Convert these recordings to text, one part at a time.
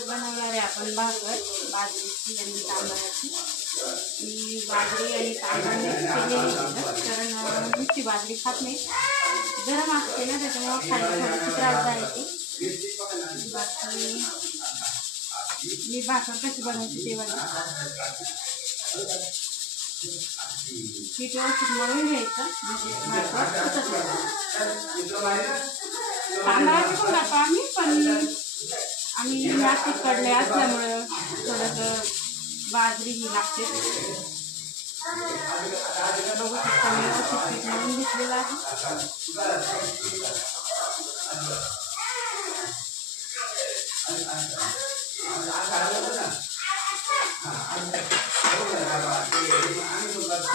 आज बनवणार आहे आपण भाकर बाजरीची आणि तांदळाची। मी बाजरी आणि तांदूळ केलेली कारण नुसती बाजरी खात नाही, गरम असते ना त्याच्यामुळे खायला थोडीशी त्रासदायक आहे। बाकी मी भाकर कशी बनवते ते बघा। पीठ व्यवस्थित मळून घ्यायचं म्हणजे भाकर फुटत नाही। तांदळाची पण घालतो आम्ही, पण आम्ही नाशिक कडले असल्यामुळं थोडंसं बाजरी ही लागते। बघू शकता मी व्यवस्थित पीठ मळून घेतलेलं आहे।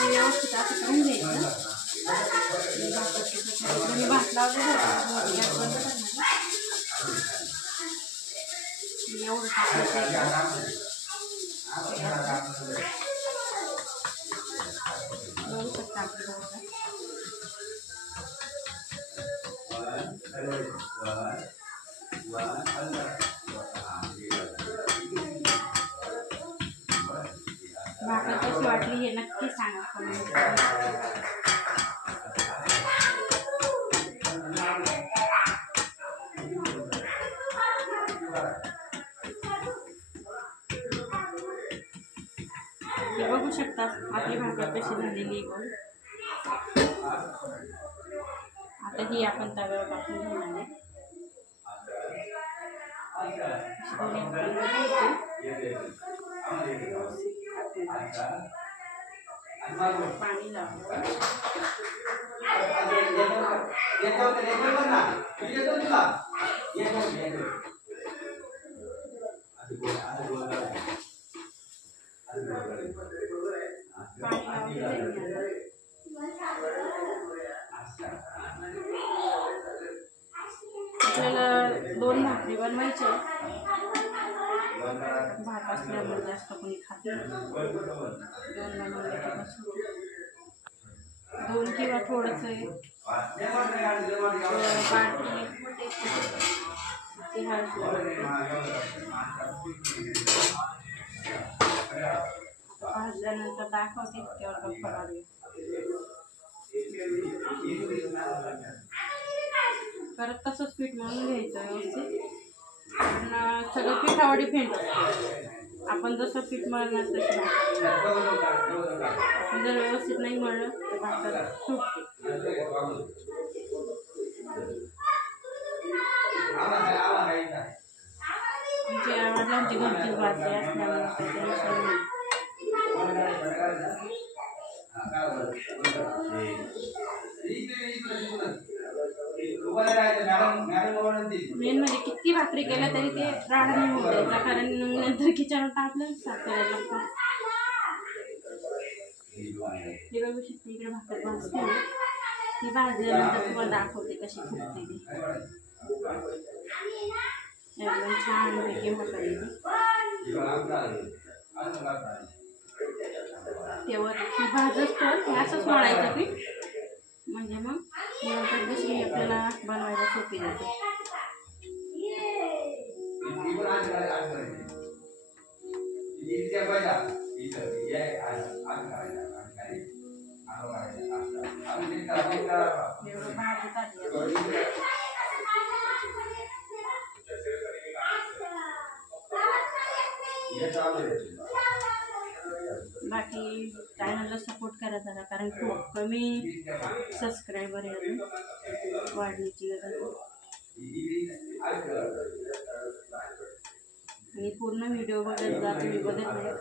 व्यवस्थित असं करून घ्यायचं। मी भात लावलेलं होतं, गॅस बंद करणार एवढं टाकायचं। बघू शकता आपली भाकर कशी वाटली हे नक्की सांगा कमेंट करून। बघू शकता आपली भाकर कशी झालेली आहे। आता ही आपण तव्यावर टाकून घेणार आहे। पाणी लावायचं। आपल्याला 2 भाकरी बनवायचे, भात असल्यामुळे जास्त कोणी खात नाही। 2 बनवले तर बस, 2 किंवा थोडंसं भाजल्यानंतर दाखवते त्यावर गप्पा मारूया। परत तसंच पीठ मळून घ्यायचं व्यवस्थित, पण सगळं पिठावर डिपेंड असतं। आपण जसं पीठ मळणार तशी आपण जर व्यवस्थित नाही मळलं तर भाकर सुटते। आमच्या वडिलांची घरचीच भाजी असल्यामुळे मेन म्हणजे किती भाकरी केल्या तरी ते राडा नाही होत द्यायचा, कारण नंतर किचन टाकलं साफ करायला लागतं। हे बघू शकते इकडे भाकर भाजते, ती भाजल्यानंतर तुम्हाला दाखवते कशी फुटते ती। एकदम छान पैकी भाकर येते। तेव्हा ती भाजतो असंच मळायचं पीठ, म्हणजे मग नंतर दुसरी आपल्याला बनवायला सोपी जाते। बाकी चॅनलला सपोर्ट करा जरा, कारण खूप कमी सबस्क्रायबर आहे, अजून वाढण्याची गरज आहे। आणि पूर्ण व्हिडिओ बघत जा, तुम्ही बघत नाही।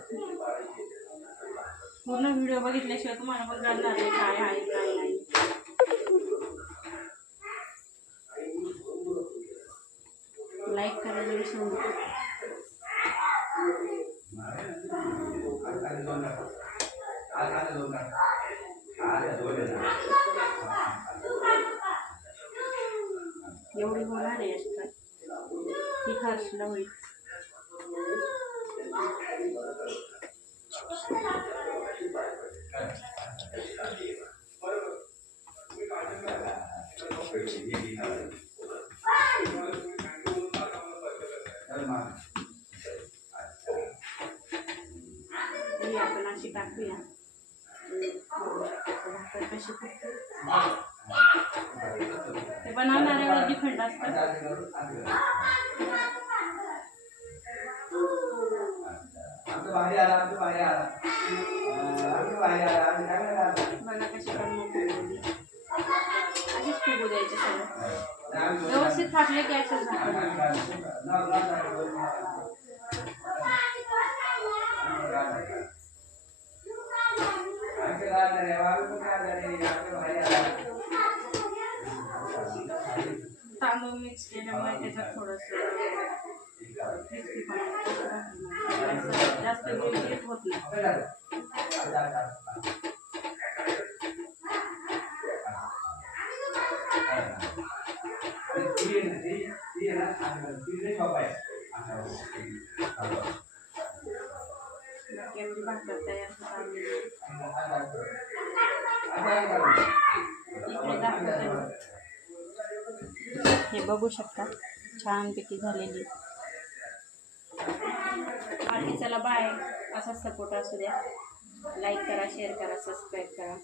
पूर्ण व्हिडिओ बघितल्याशिवाय तुम्हाला पण कळणार नाही काय आहे काय नाही। लाईक करायला विसरू नका। एवढी होणार आहे एक्स्ट्रा, ती खर्चला होईल। भाकरी आपण अशी टाकूया. भाकर कशी टाकते ते बनवणाऱ्यावर डिपेंड असतं. मला कशी पण फुगवली अशीच फुगू द्यायचे सगळं. व्यवस्थित फाटले की अशाच तांदूळ मिक्स केल्यामुळे त्याच्यात थोडंसं जास्त गिळगिळीत होत नाही. भाकर तयार हे बघू शकता छानपैकी झालेली. बाकी चला बाय. असा सपोर्ट असू द्या. लाईक करा, शेअर करा, सबस्क्राईब करा.